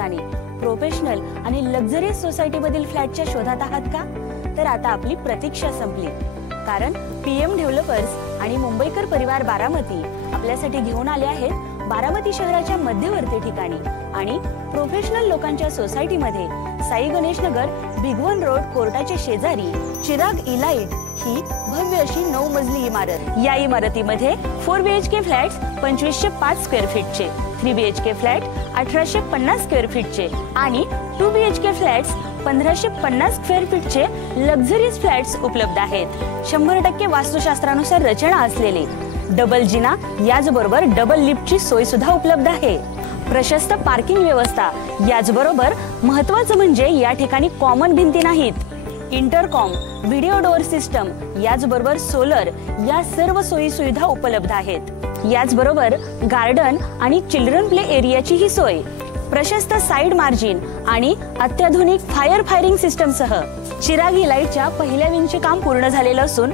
ठिकाणी प्रोफेशनल आणि लक्झरियस सोसायटीमधील फ्लॅटच्या शोधात आहात का? तर आता आपली प्रतीक्षा संपली, कारण पीएम डेव्हलपर्स आणि मुंबईकर परिवार बारामती आपल्यासाठी घेऊन आले आहेत बारामती शहराच्या मध्यवर्ती ठिकाणी आणि प्रोफेशनल लोकांच्या सोसायटीमध्ये साई गणेश नगर भिगवण रोड कोर्टाच्या शेजारी चिराग इलाइट ही भव्य अशी 9 मजली इमारत। या इमारतीमध्ये 4 BHK फ्लॅट्स 2505 स्क्वेअर फीटचे, 3 BHK फ्लॅट 1850 स्क्वेअर फीटचे आणि 2 BHK फ्लॅट्स 1550 स्क्वेअर फीटचे लक्झरियस फ्लॅट्स उपलब्ध आहेत। 100% वास्तुशास्त्रानुसार रचना असलेले डबल जिना याचबरोबर डबल लिफ्टची सोय सुद्धा उपलब्ध आहे। प्रशस्त पार्किंग व्यवस्था याचबरोबर महत्त्वाचं म्हणजे या ठिकाणी कॉमन भिंती नाहीत, इंटरकॉम, व्हिडिओ डोअर सिस्टम याचबरोबर सोलर या सर्व सोयी सुविधा उपलब्ध आहेत। याचबरोबर गार्डन आणि चिल्ड्रन प्ले एरियाची ही सोय, प्रशस्त साइड मार्जिन आणि अत्याधुनिक फायरिंग सिस्टम सह चिराग इलाइटच्या पहिल्या विंगचे काम पूर्ण झालेलं असून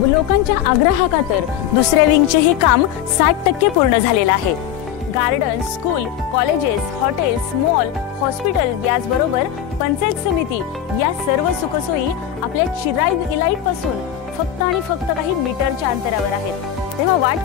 लोकांच्या आग्रहाखातर दुसऱ्या विंगचे हे काम 60% पूर्ण झालेलं आहे। Garden, school, colleges, hotels, mall, hospital याचबरोबर पंचायत समिती या सर्व सुखसोयी आपल्या चिराग इलाइट पासून फक्त आणि फक्त काही मीटरच्या अंतरावर आहेत। तेव्हा वाट